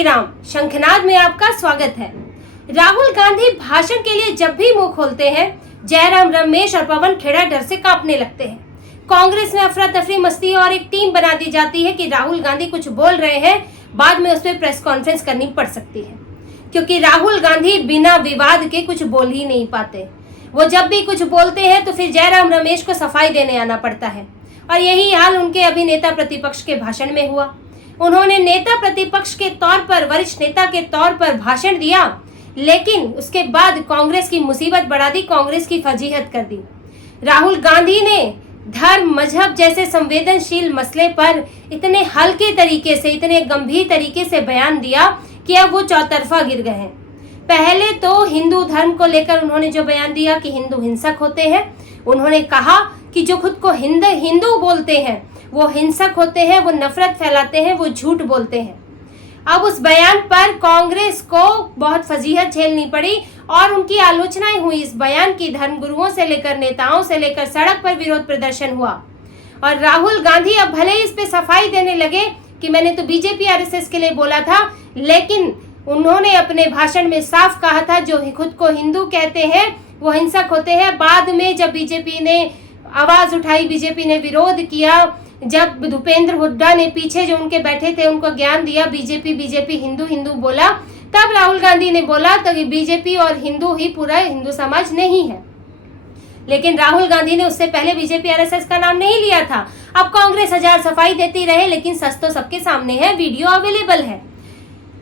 श्री राम। शंखनाद में आपका स्वागत है। राहुल गांधी भाषण के लिए जब भी मुंह खोलते हैं, जयराम रमेश और पवन खेड़ा डर से कांपने लगते हैं। कांग्रेस में अफरा तफरी मस्ती और एक टीम बना दी जाती है कि राहुल गांधी कुछ बोल रहे हैं, बाद में उस पर प्रेस कॉन्फ्रेंस करनी पड़ सकती है, क्योंकि राहुल गांधी बिना विवाद के कुछ बोल ही नहीं पाते। वो जब भी कुछ बोलते हैं तो फिर जयराम रमेश को सफाई देने आना पड़ता है, और यही हाल उनके अभी नेता प्रतिपक्ष के भाषण में हुआ। उन्होंने नेता प्रतिपक्ष के तौर पर, वरिष्ठ नेता के तौर पर भाषण दिया, लेकिन उसके बाद कांग्रेस की मुसीबत बढ़ा दी, कांग्रेस की फजीहत कर दी। राहुल गांधी ने धर्म, मजहब जैसे संवेदनशील मसले पर इतने हल्के तरीके से, इतने गंभीर तरीके से बयान दिया कि अब वो चौतरफा गिर गए हैं। पहले तो हिंदू धर्म को लेकर उन्होंने जो बयान दिया कि हिंदू हिंसक होते हैं, उन्होंने कहा कि जो खुद को हिंदू बोलते हैं वो हिंसक होते हैं, वो नफरत फैलाते हैं, वो झूठ बोलते हैं। अब उस बयान पर कांग्रेस को बहुत फजीहत झेलनी पड़ी और उनकी आलोचनाएं हुई इस बयान की। धर्मगुरुओं से लेकर नेताओं से लेकर सड़क पर विरोध प्रदर्शन हुआ, और राहुल गांधी अब भले ही इस पे सफाई देने लगे कि मैंने तो बीजेपी आरएसएस के लिए बोला था, लेकिन उन्होंने अपने भाषण में साफ कहा था जो खुद को हिंदू कहते हैं वो हिंसक होते हैं। बाद में जब बीजेपी ने आवाज उठाई, बीजेपी ने विरोध किया, जब भूपेंद्र हुड्डा ने पीछे जो उनके बैठे थे उनको ज्ञान दिया, बीजेपी हिंदू हिंदू बोला, तब राहुल गांधी ने बोला तो बीजेपी और हिंदू ही पूरा हिंदू समाज नहीं है। लेकिन राहुल गांधी ने उससे पहले बीजेपी आरएसएस का नाम नहीं लिया था। अब कांग्रेस हजार सफाई देती रहे, लेकिन सच तो सबके सामने है, वीडियो अवेलेबल है।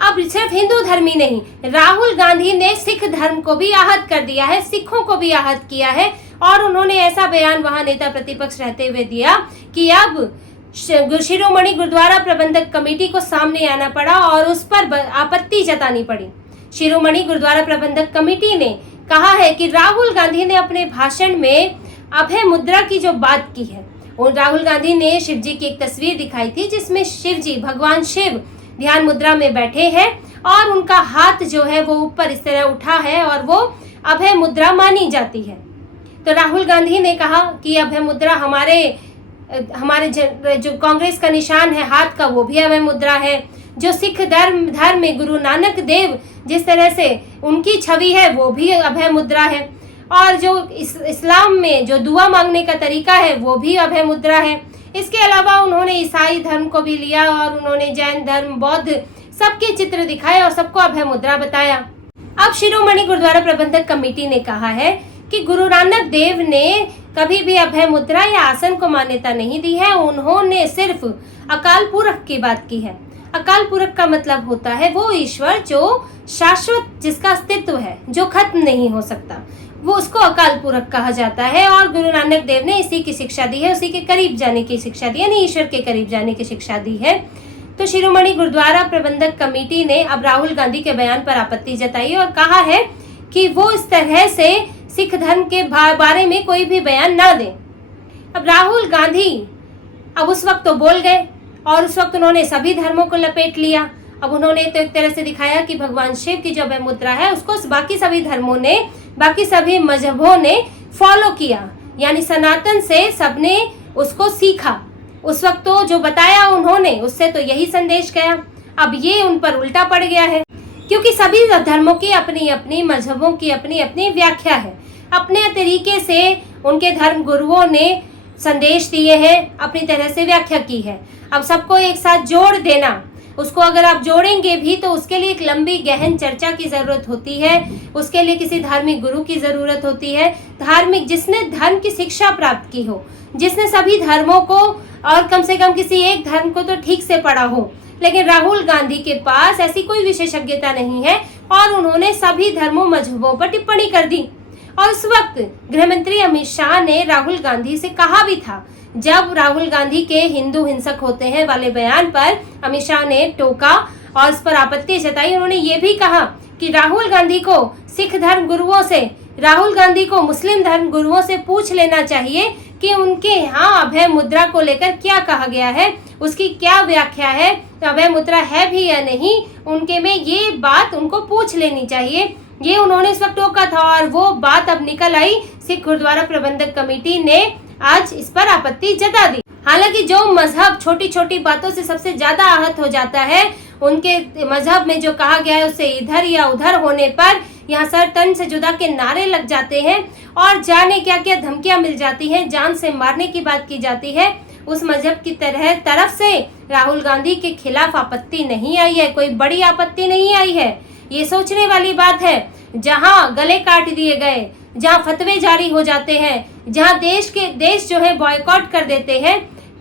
अब सिर्फ हिंदू धर्म ही नहीं, राहुल गांधी ने सिख धर्म को भी आहत कर दिया है, सिखों को भी आहत किया है, और उन्होंने ऐसा बयान वहां नेता प्रतिपक्ष रहते हुए दिया कि अब शिरोमणि गुरुद्वारा प्रबंधक कमेटी को सामने आना पड़ा और उस पर आपत्ति जतानी पड़ी। शिरोमणि गुरुद्वारा प्रबंधक कमेटी ने कहा है कि राहुल गांधी ने अपने भाषण में अभय मुद्रा की जो बात की है, और राहुल गांधी ने शिव जी की एक तस्वीर दिखाई थी जिसमें शिव जी, भगवान शिव ध्यान मुद्रा में बैठे हैं और उनका हाथ जो है वो ऊपर इस तरह उठा है और वो अभय मुद्रा मानी जाती है। तो राहुल गांधी ने कहा कि अभय मुद्रा हमारे जो कांग्रेस का निशान है हाथ का, वो भी अभय मुद्रा है। जो सिख धर्म में गुरु नानक देव जिस तरह से उनकी छवि है वो भी अभय मुद्रा है, और जो इस्लाम में जो दुआ मांगने का तरीका है वो भी अभय मुद्रा है। इसके अलावा उन्होंने ईसाई धर्म को भी लिया और उन्होंने जैन धर्म, बौद्ध सबके चित्र दिखाए और सबको अभय मुद्रा बताया। अब शिरोमणि गुरुद्वारा प्रबंधक कमेटी ने कहा है कि गुरु नानक देव ने कभी भी अभय मुद्रा या आसन को मान्यता नहीं दी है, उन्होंने सिर्फ अकाल पुरख की बात की है। अकाल पुरख का मतलब होता है वो ईश्वर जो शाश्वत, जिसका अस्तित्व है, जो खत्म नहीं हो सकता, वो उसको अकाल पुरख कहा जाता है। और गुरु नानक देव ने इसी की शिक्षा दी है, उसी के करीब जाने की शिक्षा दी है, यानी ईश्वर के करीब जाने की शिक्षा दी है। तो शिरोमणि गुरुद्वारा प्रबंधक कमेटी ने अब राहुल गांधी के बयान पर आपत्ति जताई और कहा है कि वो इस तरह से सिख धर्म के बारे में कोई भी बयान ना दें। अब राहुल गांधी अब उस वक्त तो बोल गए और उस वक्त उन्होंने सभी धर्मों को लपेट लिया। अब उन्होंने तो एक तरह से दिखाया कि भगवान शिव की जो अभय मुद्रा है उसको बाकी सभी धर्मों ने, बाकी सभी मजहबों ने फॉलो किया, यानी सनातन से सबने उसको सीखा। उस वक्त तो जो बताया उन्होंने उससे तो यही संदेश गया। अब ये उन पर उल्टा पड़ गया है, क्योंकि सभी धर्मों की अपनी अपनी, मजहबों की अपनी अपनी व्याख्या है, अपने तरीके से उनके धर्म गुरुओं ने संदेश दिए हैं, अपनी तरह से व्याख्या की है। अब सबको एक साथ जोड़ देना, उसको अगर आप जोड़ेंगे भी तो उसके लिए एक लंबी गहन चर्चा की जरूरत होती है, उसके लिए किसी धार्मिक गुरु की जरूरत होती है, धार्मिक जिसने धर्म की शिक्षा प्राप्त की हो, जिसने सभी धर्मों को और कम से कम किसी एक धर्म को तो ठीक से पढ़ा हो। लेकिन राहुल गांधी के पास ऐसी कोई विशेषज्ञता नहीं है और उन्होंने सभी धर्मों, मजहबों पर टिप्पणी कर दी। और उस वक्त गृह मंत्री अमित शाह ने राहुल गांधी से कहा भी था, जब राहुल गांधी के हिंदू हिंसक होते हैं वाले बयान पर अमित शाह ने टोका और इस पर आपत्ति जताई। उन्होंने ये भी कहा कि राहुल गांधी को सिख धर्म गुरुओं से, राहुल गांधी को मुस्लिम धर्म गुरुओं से पूछ लेना चाहिए कि उनके यहाँ अभय मुद्रा को लेकर क्या कहा गया है, उसकी क्या व्याख्या है, अभय मुद्रा है भी या नहीं, उनके में ये बात उनको पूछ लेनी चाहिए। ये उन्होंने इस वक्त टोका था और वो बात अब निकल आई। सिख गुरुद्वारा प्रबंधक कमेटी ने आज इस पर आपत्ति जता दी। हालांकि जो मजहब छोटी छोटी बातों से सबसे ज्यादा आहत हो जाता है उनके मजहब में जो कहा गया है उससे इधर या उधर होने पर यहाँ सर तन से जुदा के नारे लग जाते हैं और जाने क्या क्या धमकियां मिल जाती हैं, जान से मारने की बात की जाती है। उस मजहब की तरफ से राहुल गांधी के खिलाफ आपत्ति नहीं आई है, कोई बड़ी आपत्ति नहीं आई है। ये सोचने वाली बात है, जहां गले काट दिए गए, जहां फतवे जारी हो जाते हैं, जहां देश जो है बॉयकॉट कर देते हैं,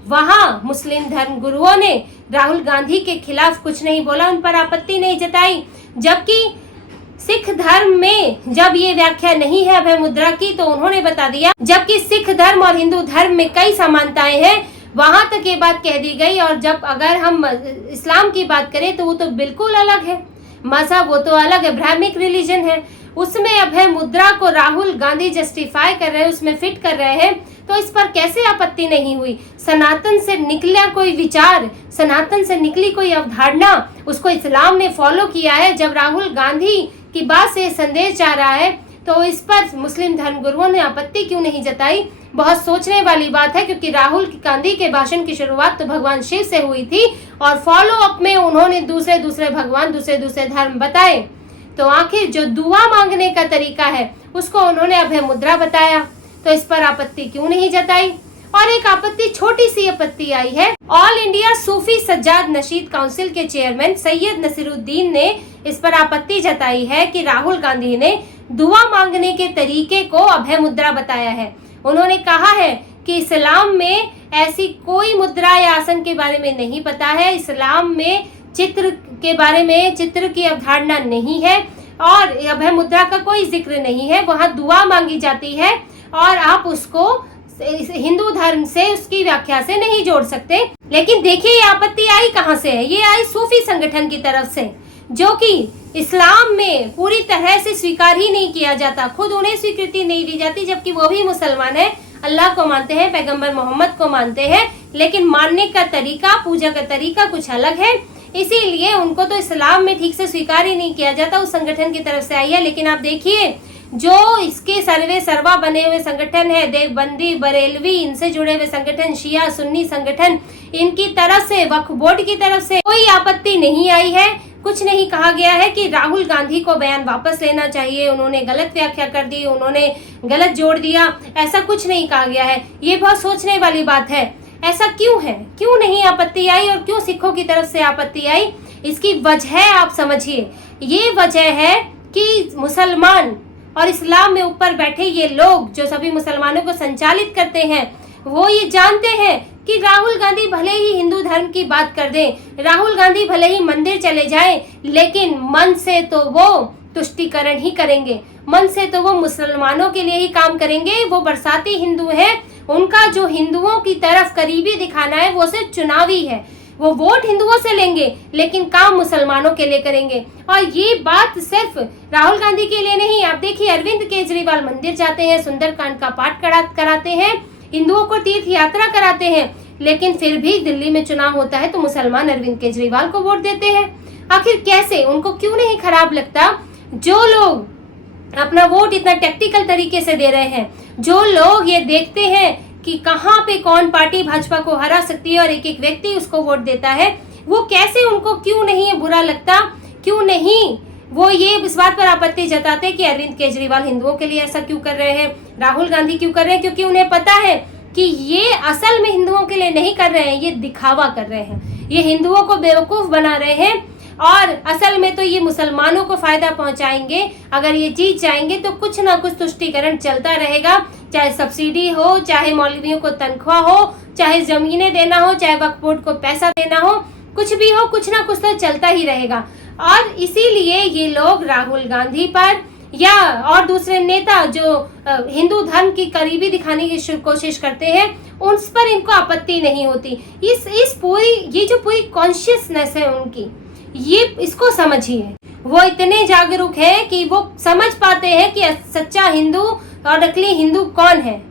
वहां मुस्लिम धर्म गुरुओं ने राहुल गांधी के खिलाफ कुछ नहीं बोला, उन पर आपत्ति नहीं जताई। जबकि सिख धर्म में जब ये व्याख्या नहीं है अभय मुद्रा की तो उन्होंने बता दिया, जबकि सिख धर्म और हिंदू धर्म में कई समानताएं हैं, वहां तक ये बात कह दी गई। और जब अगर हम इस्लाम की बात करें तो वो तो बिल्कुल अलग है, मजहब वो तो अलग है, ब्राह्मिक रिलीजन है। उसमें अभय मुद्रा को राहुल गांधी जस्टिफाई कर रहे हैं, उसमें फिट कर रहे हैं, तो इस पर कैसे आपत्ति नहीं हुई। सनातन से निकला कोई विचार, सनातन से निकली कोई अवधारणा, उसको इस्लाम ने फॉलो किया है। जब राहुल गांधी की बात से संदेश जा रहा है तो इस पर मुस्लिम धर्म गुरुओं ने आपत्ति क्यों नहीं जताई, बहुत सोचने वाली बात है। क्योंकि राहुल गांधी के भाषण की शुरुआत तो भगवान शिव से हुई थी और फॉलो अप में उन्होंने दूसरे भगवान, दूसरे धर्म बताए। तो आखिर जो दुआ मांगने का तरीका है उसको उन्होंने अभय मुद्रा बताया, तो इस पर आपत्ति क्यों नहीं जताई। और एक आपत्ति, छोटी सी आपत्ति आई है। ऑल इंडिया सूफी सज्जाद नशीद काउंसिल के चेयरमैन सैयद नसीरुद्दीन ने इस पर आपत्ति जताई है कि राहुल गांधी ने दुआ मांगने के तरीके को अभय मुद्रा बताया है। उन्होंने कहा है कि इस्लाम में ऐसी कोई मुद्रा या आसन के बारे में नहीं पता है, इस्लाम में चित्र के बारे में, चित्र की अवधारणा नहीं है और अभय मुद्रा का कोई जिक्र नहीं है। वहाँ दुआ मांगी जाती है और आप उसको हिंदू धर्म से, उसकी व्याख्या से नहीं जोड़ सकते। लेकिन देखिए ये आपत्ति आई कहाँ से है, ये आई सूफी संगठन की तरफ से, जो कि इस्लाम में पूरी तरह से स्वीकार ही नहीं किया जाता, खुद उन्हें स्वीकृति नहीं दी जाती, जबकि वो भी मुसलमान है, अल्लाह को मानते हैं, पैगंबर मोहम्मद को मानते हैं, लेकिन मानने का तरीका, पूजा का तरीका कुछ अलग है। इसीलिए उनको तो इस्लाम में ठीक से स्वीकार ही नहीं किया जाता, उस संगठन की तरफ से आई है। लेकिन आप देखिए जो इसके सर्वे सर्वा बने हुए संगठन है, देवबंदी, बरेलवी, इनसे जुड़े हुए संगठन, शिया सुन्नी संगठन, इनकी तरफ से, वक्फ बोर्ड की तरफ से कोई आपत्ति नहीं आई है। कुछ नहीं कहा गया है कि राहुल गांधी को बयान वापस लेना चाहिए, उन्होंने गलत व्याख्या कर दी, उन्होंने गलत जोड़ दिया, ऐसा कुछ नहीं कहा गया है। ये बहुत सोचने वाली बात है। ऐसा क्यों है, क्यों नहीं आपत्ति आई और क्यों सिखों की तरफ से आपत्ति आई, इसकी वजह आप समझिए। ये वजह है कि मुसलमान और इस्लाम में ऊपर बैठे ये लोग जो सभी मुसलमानों को संचालित करते हैं, वो ये जानते हैं कि राहुल गांधी भले ही हिंदू धर्म की बात कर दें, राहुल गांधी भले ही मंदिर चले जाएं, लेकिन मन से तो वो तुष्टीकरण ही करेंगे, मन से तो वो मुसलमानों के लिए ही काम करेंगे। वो बरसाती हिंदू हैं, उनका जो हिंदुओं की तरफ करीबी दिखाना है वो सिर्फ चुनावी है। वो वोट हिंदुओं से लेंगे लेकिन काम मुसलमानों के लिए करेंगे। और ये बात सिर्फ राहुल गांधी के लिए नहीं, आप देखिए अरविंद केजरीवाल मंदिर जाते हैं, सुंदरकांड का पाठ कराते हैं, हिंदुओं को तीर्थ यात्रा कराते हैं, लेकिन फिर भी दिल्ली में चुनाव होता है तो मुसलमान अरविंद केजरीवाल को वोट देते हैं। आखिर कैसे, उनको क्यों नहीं खराब लगता जो लोग अपना वोट इतना टेक्टिकल तरीके से दे रहे हैं, जो लोग ये देखते हैं कि कहाँ पे कौन पार्टी भाजपा को हरा सकती है और एक एक व्यक्ति उसको वोट देता है, वो कैसे, उनको क्यों नहीं ये बुरा लगता, क्यों नहीं वो ये इस बात पर आपत्ति जताते कि अरविंद केजरीवाल हिंदुओं के लिए ऐसा क्यों कर रहे हैं, राहुल गांधी क्यों कर रहे हैं। क्योंकि उन्हें पता है कि ये असल में हिंदुओं के लिए नहीं कर रहे हैं, ये दिखावा कर रहे हैं, ये हिंदुओं को बेवकूफ बना रहे हैं और असल में तो ये मुसलमानों को फायदा पहुंचाएंगे। अगर ये जीत जाएंगे तो कुछ ना कुछ तुष्टीकरण चलता रहेगा, चाहे सब्सिडी हो, चाहे मौलवियों को तनख्वाह हो, चाहे जमीनें देना हो, चाहे वक्फ बोर्ड को पैसा देना हो, कुछ भी हो, कुछ ना कुछ तो चलता ही रहेगा। और इसीलिए ये लोग राहुल गांधी पर या और दूसरे नेता जो हिंदू धर्म की करीबी दिखाने की कोशिश करते हैं, उस पर इनको आपत्ति नहीं होती। इस पूरी ये जो पूरी कॉन्शियसनेस है उनकी, ये इसको समझिए। वो इतने जागरूक है कि वो समझ पाते हैं कि सच्चा हिंदू और नकली हिंदू कौन है,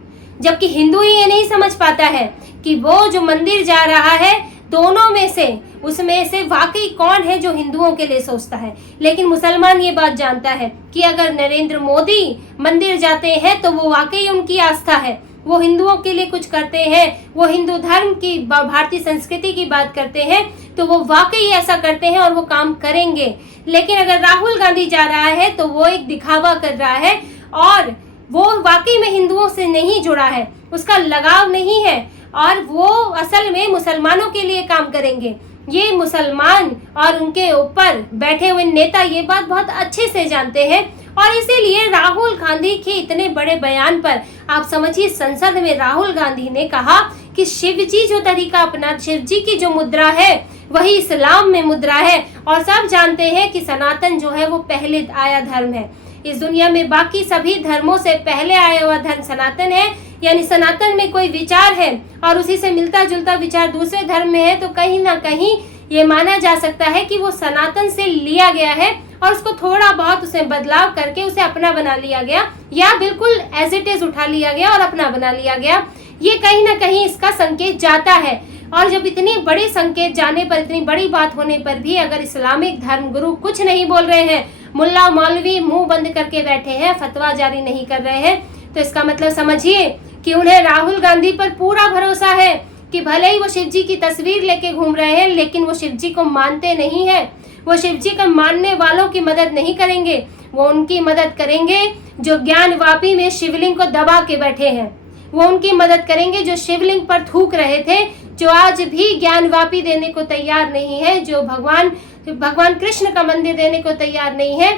जबकि हिंदू ही ये नहीं समझ पाता है कि वो जो मंदिर जा रहा है दोनों में से, उसमें से वाकई कौन है जो हिंदुओं के लिए सोचता है। लेकिन मुसलमान ये बात जानता है कि अगर नरेंद्र मोदी मंदिर जाते हैं तो वो वाकई उनकी आस्था है, वो हिंदुओं के लिए कुछ करते हैं, वो हिंदू धर्म की, भारतीय संस्कृति की बात करते हैं, तो वो वाकई ऐसा करते हैं और वो काम करेंगे। लेकिन अगर राहुल गांधी जा रहा है तो वो एक दिखावा कर रहा है और वो वाकई में हिंदुओं से नहीं जुड़ा है, उसका लगाव नहीं है और वो असल में मुसलमानों के लिए काम करेंगे। ये मुसलमान और उनके ऊपर बैठे हुए नेता ये बात बहुत अच्छे से जानते हैं और इसीलिए राहुल गांधी के इतने बड़े बयान पर आप समझिए, संसद में राहुल गांधी ने कहा कि शिवजी जो तरीका अपना, शिवजी की जो मुद्रा है वही इस्लाम में मुद्रा है और सब जानते हैं कि सनातन जो है वो पहले आया धर्म है इस दुनिया में, बाकी सभी धर्मों से पहले आया हुआ धर्म सनातन है। यानी सनातन में कोई विचार है और उसी से मिलता जुलता विचार दूसरे धर्म में है तो कहीं ना कहीं ये माना जा सकता है कि वो सनातन से लिया गया है और उसको थोड़ा बहुत उसे बदलाव करके उसे अपना बना लिया गया या बिल्कुल एज इट इज उठा लिया गया और अपना बना लिया गया। ये कहीं ना कहीं इसका संकेत जाता है और जब इतनी बड़ी संकेत जाने पर, इतनी बड़ी बात होने पर भी अगर इस्लामिक धर्म गुरु कुछ नहीं बोल रहे हैं, मुल्ला मौलवी मुंह बंद करके बैठे हैं, फतवा जारी नहीं कर रहे हैं, तो इसका मतलब समझिए कि उन्हें राहुल गांधी पर पूरा भरोसा है कि भले ही वो शिवजी की तस्वीर लेके घूम रहे हैं लेकिन वो शिवजी को मानते नहीं है। वो शिवजी को मानने वालों की मदद नहीं करेंगे, वो उनकी मदद करेंगे जो ज्ञान वापी में शिवलिंग को दबा के बैठे हैं। वो उनकी मदद करेंगे जो शिवलिंग पर थूक रहे थे, जो आज भी ज्ञान वापी देने को तैयार नहीं है, जो भगवान कृष्ण का मंदिर देने को तैयार नहीं है,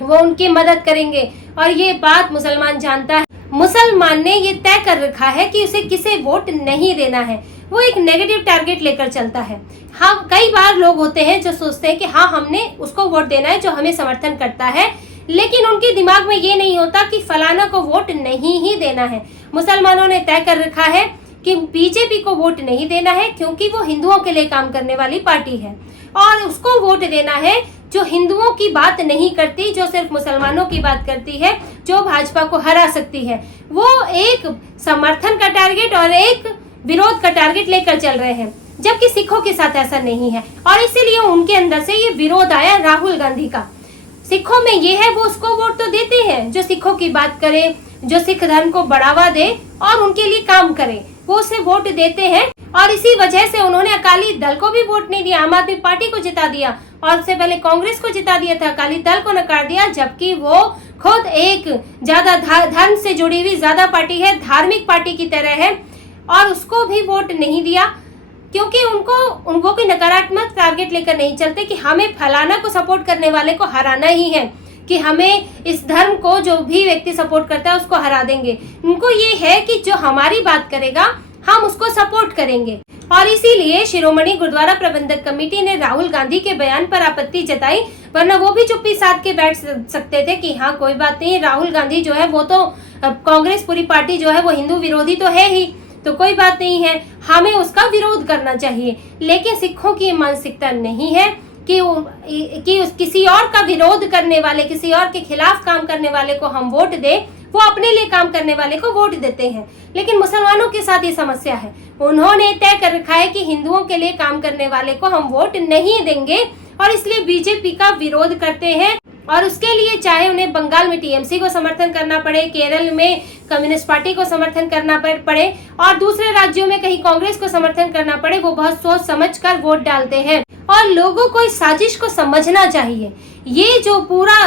वो उनकी मदद करेंगे। और ये बात मुसलमान जानता है। मुसलमान ने ये तय कर रखा है कि उसे किसे वोट नहीं देना है। वो एक नेगेटिव टारगेट लेकर चलता है। हाँ, कई बार लोग होते हैं जो सोचते हैं कि हाँ हमने उसको वोट देना है जो हमें समर्थन करता है, लेकिन उनके दिमाग में ये नहीं होता कि फलाना को वोट नहीं ही देना है। मुसलमानों ने तय कर रखा है कि बीजेपी को वोट नहीं देना है क्योंकि वो हिंदुओं के लिए काम करने वाली पार्टी है और उसको वोट देना है जो हिंदुओं की बात नहीं करती, जो सिर्फ मुसलमानों की बात करती है, जो भाजपा को हरा सकती है। वो एक समर्थन का टारगेट और एक विरोध का टारगेट लेकर चल रहे हैं, जबकि सिखों के साथ ऐसा नहीं है और इसीलिए उनके अंदर से ये विरोध आया राहुल गांधी का। सिखों में ये है, वो उसको वोट तो देते हैं जो सिखों की बात करे, जो सिख धर्म को बढ़ावा दे और उनके लिए काम करे, वो उसे वोट देते हैं। और इसी वजह से उन्होंने अकाली दल को भी वोट नहीं दिया, आम आदमी पार्टी को जिता दिया और उससे पहले कांग्रेस को जिता दिया था, अकाली दल को नकार दिया, जबकि वो खुद एक ज्यादा धर्म से जुड़ी हुई ज्यादा पार्टी है, धार्मिक पार्टी की तरह है और उसको भी वोट नहीं दिया क्योंकि उनको कोई नकारात्मक टारगेट लेकर नहीं चलते कि हमें फलाना को सपोर्ट करने वाले को हराना ही है, कि हमें इस धर्म को जो भी व्यक्ति सपोर्ट करता है उसको हरा देंगे। उनको ये है कि जो हमारी बात करेगा हम उसको सपोर्ट करेंगे। और इसीलिए शिरोमणि गुरुद्वारा प्रबंधक कमेटी ने राहुल गांधी के बयान पर आपत्ति जताई, वरना वो भी चुप्पी साध के बैठ सकते थे कि हाँ कोई बात नहीं, राहुल गांधी जो है वो तो कांग्रेस पूरी पार्टी जो है वो हिंदू विरोधी तो है ही, तो कोई बात नहीं है, हमें उसका विरोध करना चाहिए। लेकिन सिखों की मानसिकता नहीं है कि किसी और का विरोध करने वाले, किसी और के खिलाफ काम करने वाले को हम वोट दे, वो अपने लिए काम करने वाले को वोट देते हैं। लेकिन मुसलमानों के साथ ये समस्या है, उन्होंने तय कर रखा है कि हिंदुओं के लिए काम करने वाले को हम वोट नहीं देंगे और इसलिए बीजेपी का विरोध करते हैं। और उसके लिए चाहे उन्हें बंगाल में टीएमसी को समर्थन करना पड़े, केरल में कम्युनिस्ट पार्टी को समर्थन करना पड़े और दूसरे राज्यों में कहीं कांग्रेस को समर्थन करना पड़े, वो बहुत सोच समझ कर वोट डालते हैं। और लोगों को इस साजिश को समझना चाहिए, ये जो पूरा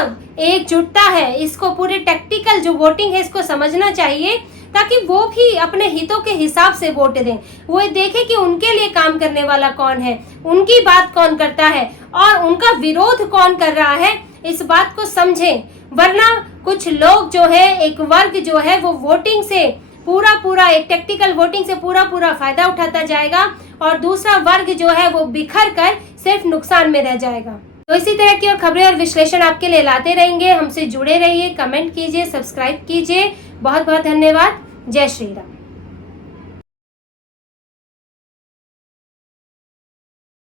एकजुटता है, इसको पूरे टैक्टिकल जो वोटिंग है इसको समझना चाहिए ताकि वो भी अपने हितों के हिसाब से वोट दें। वो देखें कि उनके लिए काम करने वाला कौन है, उनकी बात कौन करता है और उनका विरोध कौन कर रहा है, इस बात को समझें। वरना कुछ लोग जो है, एक वर्ग जो है वो वोटिंग से पूरा एक टैक्टिकल वोटिंग से पूरा फायदा उठाता जाएगा और दूसरा वर्ग जो है वो बिखर कर सिर्फ नुकसान में रह जाएगा। तो इसी तरह की और खबरें और विश्लेषण आपके लिए लाते रहेंगे। हमसे जुड़े रहिए, कमेंट कीजिए, सब्सक्राइब कीजिए। बहुत बहुत धन्यवाद। जय श्री राम।